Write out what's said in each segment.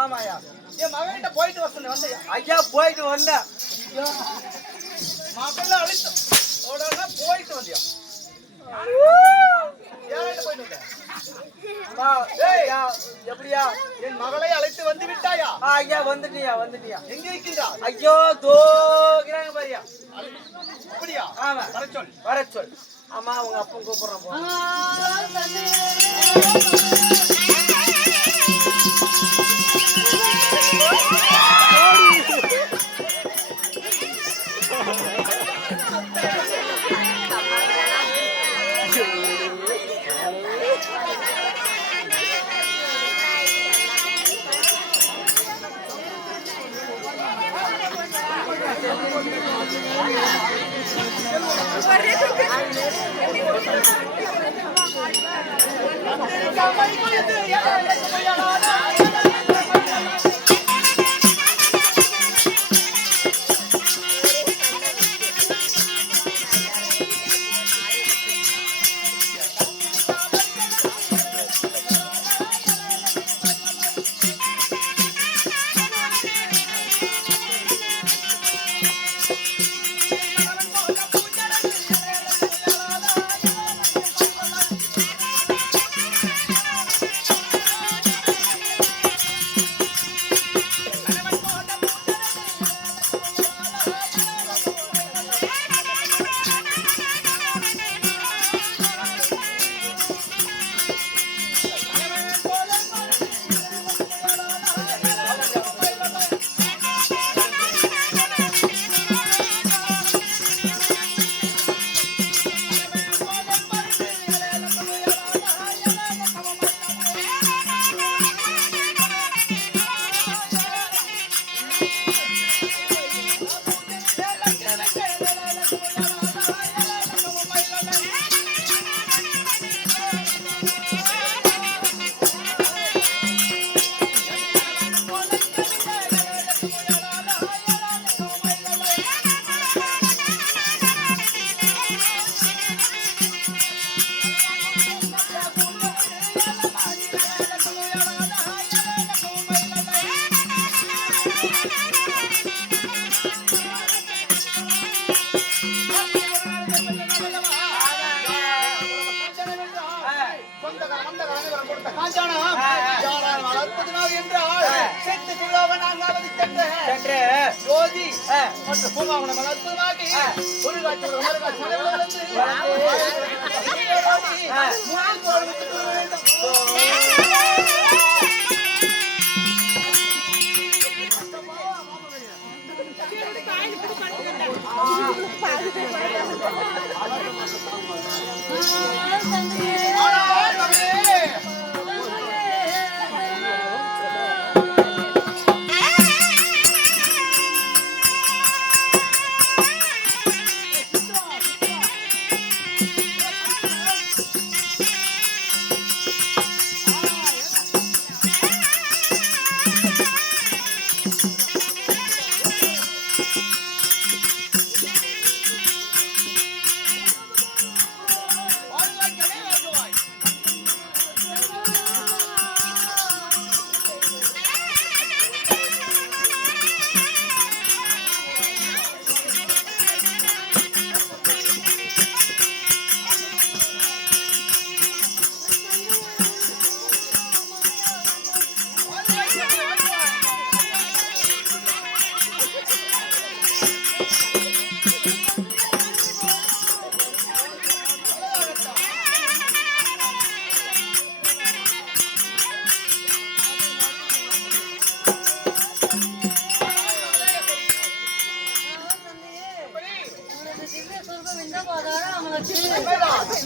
ஆமாயா. என் மகன்கிட்ட போயிட்டு வசந்த வந்தையா? ஐயா போயிட்டு வந்தேன். மகள அழைத்து போயிட்டு வந்தியா? யார்கிட்ட போயிட்டு வந்த? எப்படியா? என் மகளை அழைத்து வந்து விட்டாயா? ஐயா வந்துட்டியா? எங்க இருக்கின்றா? ஐயோ தோகிறாங்க பாரியா. அப்படியா? ஆமா வர சொல். ஆமா உங்க அப்பா கூப்பிடுறான் போ.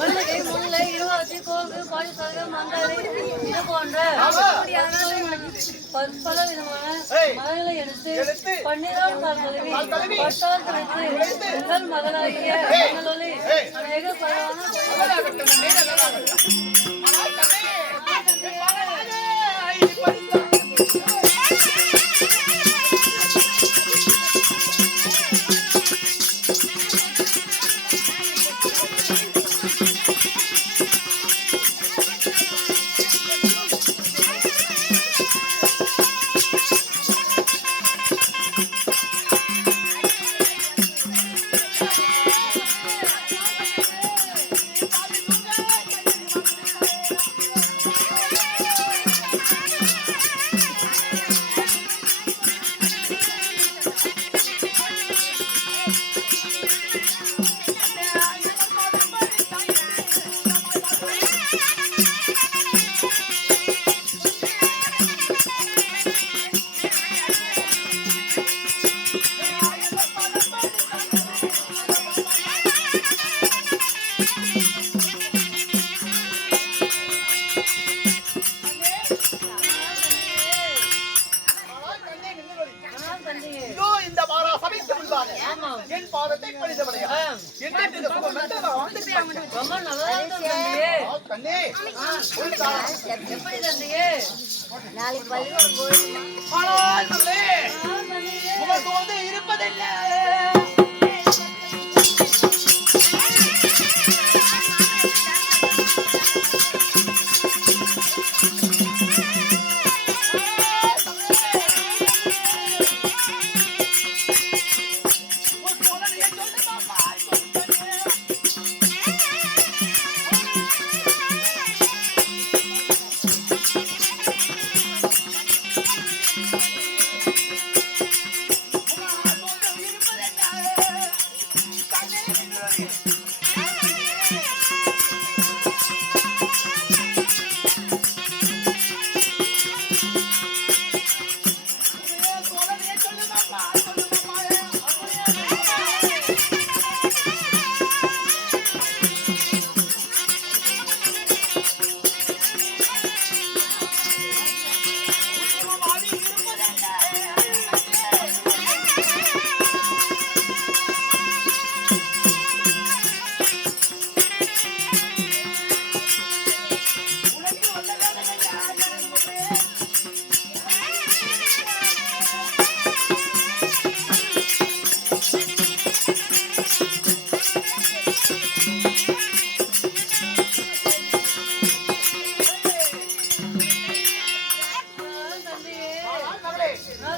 மல்லிகை, முல்லை, இருவாச்சி, கோங்கு, பாரிசாக, மந்தாரை இது போன்ற பல விதமான மலர்களை எடுத்து பன்னிரால் கால் கழுவி பட்டால் துடைத்து உங்கள் மகளாகிய மங்களொலி அநேக ரொம்ப நல்லதா இருக்கும் தந்தையே. கண்ணே எப்படி தந்தையே? ஆனால் மகளே தந்தையே உனக்கு வந்து இருப்பதில்லை.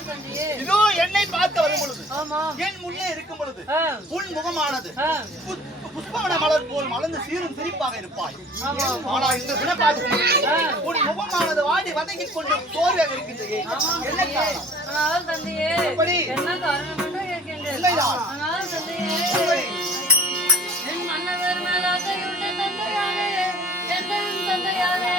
தந்தையே. இதோ என்னை பார்க்க வரும் பொழுது ஆமா. என் முன்னே இருக்கும் பொழுது ஆ. உன் முகமானது ஆ. புஷ்பவன மலர் போல் மலர்ந்து சீரும் சிரிப்பாக இருப்பாய். ஆமா. ஆனா இந்த தினம் பார்க்கும் பொழுது உன் முகமானது வாடி வதங்கிக் கொண்டு சோர்வாக இருக்கின்றது. என்ன காரணம்? ஆனால் தந்தையே எப்படி? என்ன காரணம் என்று கேட்கின்றேன். இல்லைதான். ஆனால் தந்தையே எப்படி? என் மன்னவர் மேல் ஆசையுள்ள தந்தையாரே, என் தந்தையாரே.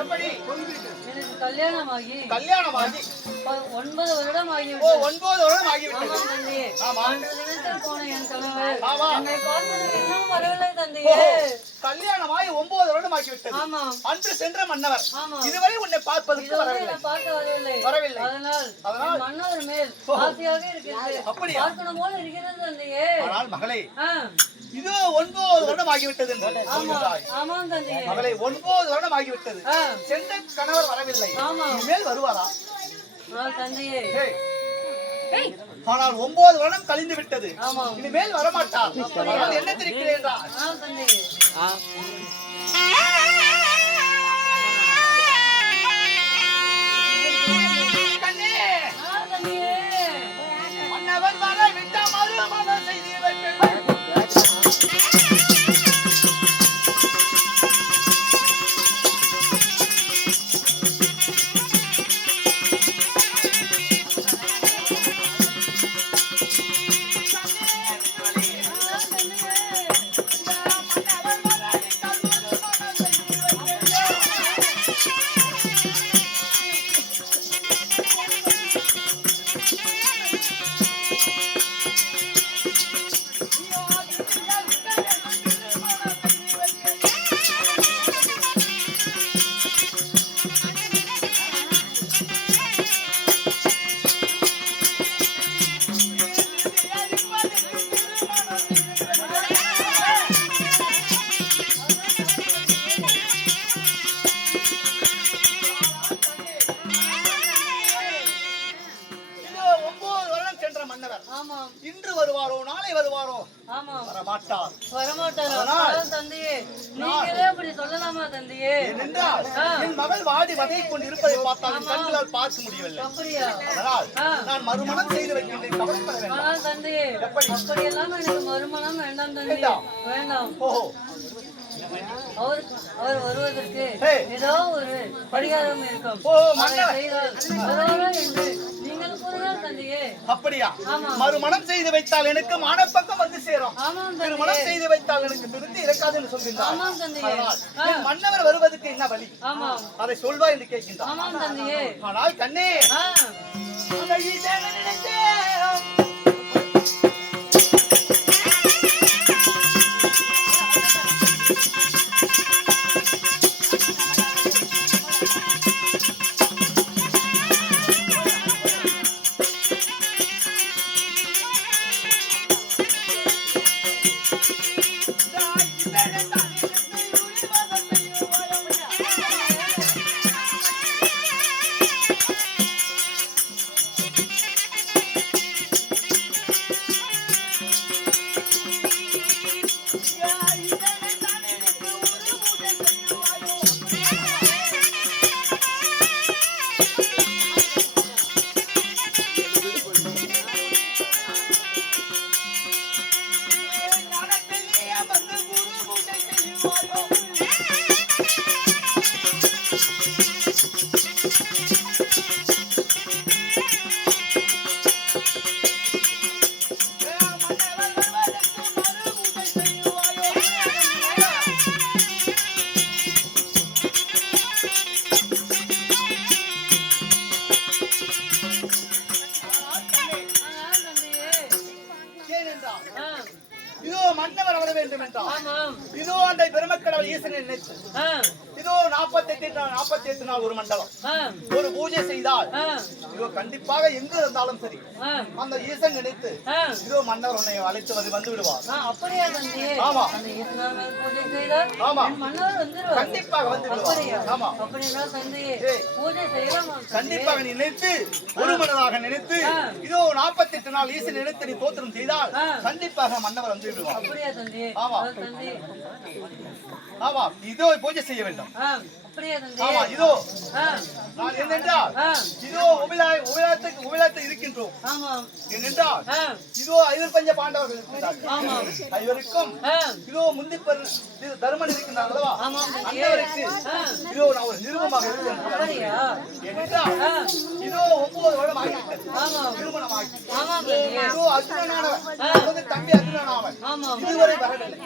எப்படி? எனக்கு கல்யாணமாகி கல்யாணமாகி 9 வருடம் ஓ ஆகிவிட்டது. 9 வருடம் ஆகிவிட்டது. ஆமாம் தந்தையே. ஆமா. அன்று தினத்தில் போன என் கணவர் ஆமா. என்னை பார்த்ததுக்கு இன்னும் வரவில்லை ஓ, தந்தையே. கல்யாணமாகி 9 வருடம் ஆகிவிட்டது. ஆமாம். அன்று சென்ற மன்னவர் ஆமா. இதுவரை உன்னை பார்ப்பதற்கு இதுவரை வரவில்லை. என்னை பார்க்க வரவில்லை. வரவில்லை. அதனால் அதனால் என் மன்னவர் மேல் ஆசையாக இருக்கிறது. அப்படியா? பார்க்கணும் போல இருக்கிறது தந்தையே. ஆனால் மகளே ஆ, இது 9 வருடம் ஆகிவிட்டது என்று ஆமா. சொல்கிறாய். ஆமாம் தந்தையே. மகளே 9 வருடம் ஆகிவிட்டது. ஆ, சென்ற கணவர் வரவில்லை. ஆமா. இனிமேல் வருவாரா? தந்தையே. ஏய், ஆனால் 9 வருடம் கழிந்து விட்டது. ஆமாம். இனிமேல் வரமாட்டார். ஆனால் என்ன தெரிகிறேன் என்றால் தந்தையே. கண்ணே தந்தையே. மன்னவர் வர விட்ட மறுமணம் செய்து வைப்பேன். ஆமாம். இன்று வருவாரோ நாளை வருவாரோ ஆமாம். வரமாட்டார். வரமாட்டாரா? அதனால் தந்தையே நீங்களே அப்படி தந்தையே. ஏனென்றால் என் மகள் வாடி வதையை கொண்டு இருப்பதை பார்த்தால் என் கண்களால் பார்க்க முடியவில்லை. அப்படியா? அதனால் நான் மறுமணம் செய்து வைக்கின்றேன், கவலைப்பட வேண்டாம். ஆனால் தந்தையே, அப்படியெல்லாம் எனக்கு மறுமணம் வேண்டாம் தந்தை. வேண்டாம். ஓஹோ, அவர் வருவதற்கு ஏதோ ஒரு பரிகாரம் இருக்கும். அதை செய்தால் பரவாயில்லை என்று நீங்கள் கூறுகிறார் தந்தையே. அப்படியா? மறுமணம் செய்து வைத்தால் எனக்கு மானப்பக்கம் வந்து சேரும். ஆமாம் திருமணம் செய்து வைத்தால் எனக்கு திருத்தி இருக்காது என்று சொல்கின்றார். ஆமாம் தந்தையே. மன்னவர் வருவதற்கு என்ன வழி? ஆமாம், அதை சொல்வா என்று கேட்கின்றார். ஆமாம் தந்தையே. ஆனால் கண்ணே, இதோ மன்னவர் வர வேண்டும் என்றால் இதோ அந்த பெருமக்கடவுள் ஈசனை நினைத்து இதோ 48 நாள் ஒரு மண்டலம் ஒரு பூஜை செய்தால் இதோ கண்டிப்பாக எங்கு இருந்தாலும் சரி அந்த ஈசன் நினைத்து இதோ மன்னர் உன்னை அழைத்து வந்து விடுவார். அப்படியே தந்தையே. ஆமா, அந்த ஈசனார் பூஜை செய்தால் ஆமா மன்னர் வந்துருவார். கண்டிப்பாக வந்து விடுவார். ஆமா, அப்படினா தந்தையே பூஜை செய்யலாம். கண்டிப்பாக நினைத்து ஒரு மனதாக நினைத்து இதோ 48 நாள் ஈசன் நினைத்து நீ தோத்திரம் செய்தால் கண்டிப்பாக மன்னவர் வந்து விடுவார். அப்படியே தந்தையே. ஆமா தந்தையே. ஆமா, இதோ பூஜை செய்ய வேண்டும். அப்படியே தந்தையே. ஆமா, இதோ நான் என்னென்றால் இதோ உபயத்தில் இருக்கின்றோம். ஆமா, என்னென்றால் இதோ 5 பஞ்ச பாண்டவர்கள் இருக்கின்றார்கள். ஆமா, ஐவருக்கும் இதோ முந்திப்பர் தர்மன் இருக்கின்றார் அல்லவா? ஆமா, அந்தவருக்கு இதோ நான் ஒரு நிருபமாக இருக்கிறேன். அப்படியா? என்னென்றால் இதோ 9 வருடம் ஆகிவிட்டது. ஆமா, திருமணம் ஆகி ஆமா தந்தையே. இதோ அர்ஜுனனானவன் அதாவது தம்பி அர்ஜுனனானவன் ஆமா, இதுவரை வரவில்லை.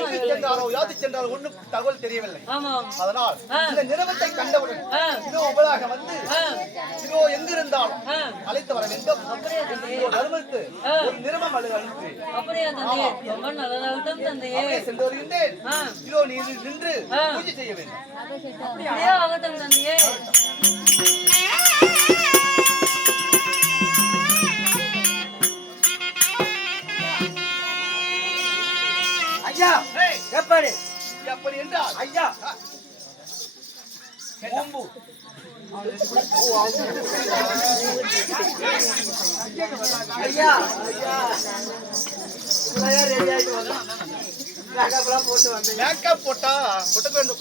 எங்கு சென்றாரோ யாது சென்றாரோ ஒன்றும் தகவல் தெரியவில்லை. ஆமா, அதனால் இந்த நிறுவனத்தை கண்டவுடன் இதோ உபலாக வந்து இதோ எங்கிருந்தாலும் அழைத்து வர வேண்டும். தர்மருக்கு ஒரு நிறுவனம் அழைத்து அப்படியே தந்தையே. ரொம்ப நல்லதாகட்டும் தந்தையே. சென்று வருகின்றேன். இதோ நீ நின்று பூஜை செய்ய வேண்டும். அப்படியே ஆகட்டும் தந்தையே. ஐயா எப்படி எப்படி என்றால் ஐயா பூம்பு ஐயா ரெடி ஆயிட்டு வந்தோம். மேக்கப்லாம் போட்டு வந்தேன். மேக்கப் போட்டா வேண்டும்.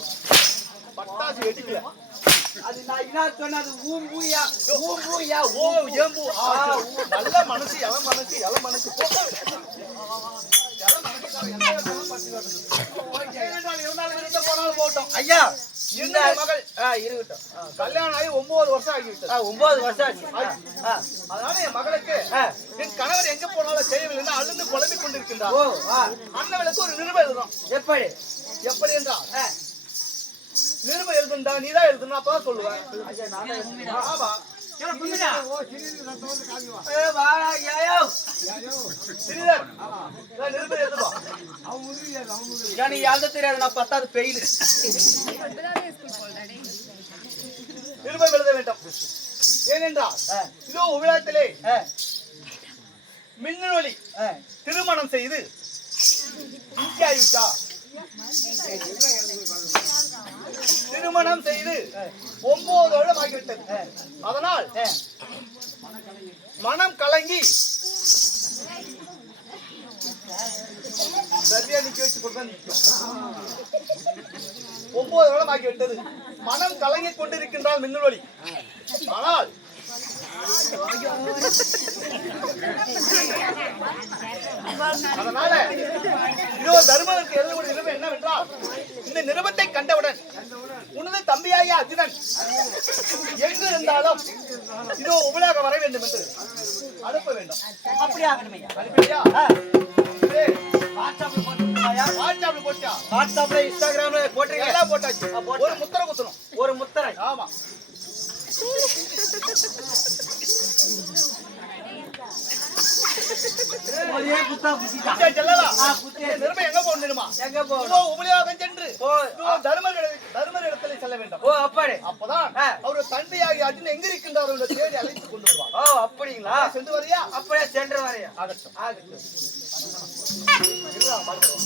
பட்டாசு வெடிக்கல. அது நான் என்ன சொன்னது ஊம்பூயா ஊம்பூயா ஓ ஏம்பு நல்ல மனசு எல மனசு ஐயா இந்த மகள் இருக்கட்டும். கல்யாணம் ஆகி 9 வருஷம் ஆகிவிட்டது. 9 வருஷம் ஆச்சு. அதனால என் மகளுக்கு என் கணவர் எங்க போனாலும் செய்யவில்லை அழுந்து குழம்பிக் கொண்டிருக்கின்றார். அண்ணவளுக்கு ஒரு நிருபம் எழுதணும். எப்படி என்றால் நிருபம் எழுதுண்டா நீதான் எழுதணும் அப்பதான் சொல்லுவேன். ஆமா தெரியாது. நான் 10வது பெயில் நிருபம் எழுத வேண்டும். ஏனென்றால் இதோ உலகத்திலே மின்னொலி திருமணம் செய்து திருமணம் செய்து 9 வருடம் ஆகிவிட்டது. அதனால் மனம் கலங்கி சரியா நிக்க வச்சு கொடுத்தா நிக்கும். 9 வருடம் ஆகிவிட்டது. மனம் கலங்கிக் கொண்டிருக்கின்றால் மின்னொளி. ஆனால் அதனால இதோ தர்மனுக்கு எழுதக்கூடிய நிருபம் என்னவென்றால், இந்த நிருபத்தை கண்டவுடன் உனது தம்பியாகிய அர்ஜுனன் எங்கு இருந்தாலும் இதோ உபலாக வர வேண்டும் என்று அனுப்ப வேண்டும். அப்படியே ஆகணுமே. அனுப்பியா? வாட்ஸ்அப்ல வாட்ஸ்அப்ல போட்டியா? வாட்ஸ்அப்ல இன்ஸ்டாகிராம்ல போட்டுருங்க. எல்லாம் போட்டாச்சு. ஒரு முத்திரை குத்தணும். ஒரு முத்திரை. ஆமா. ஒரே குத்தா குத்திட்டா. குத்தியா செல்லலா? குத்தி. இந்த நிருபம் எங்க போகணுமா? எங்க போகணும்? இதோ உபயோகம் சென்று இதோ தர்மர் இடத்துல செல்ல வேண்டும். ஓ அப்படி. அப்பதான் அவரு தந்தையாகி அர்ஜுன் எங்க இருக்கின்றாரோ என்று தேடி அழைத்து கொண்டு வருவார். ஓ அப்படிங்களா? சென்று வரியா? அப்படியே சென்று வரையா. ஆகட்டும். ஆகட்டும். இருடா, பார்க்கிறோம்.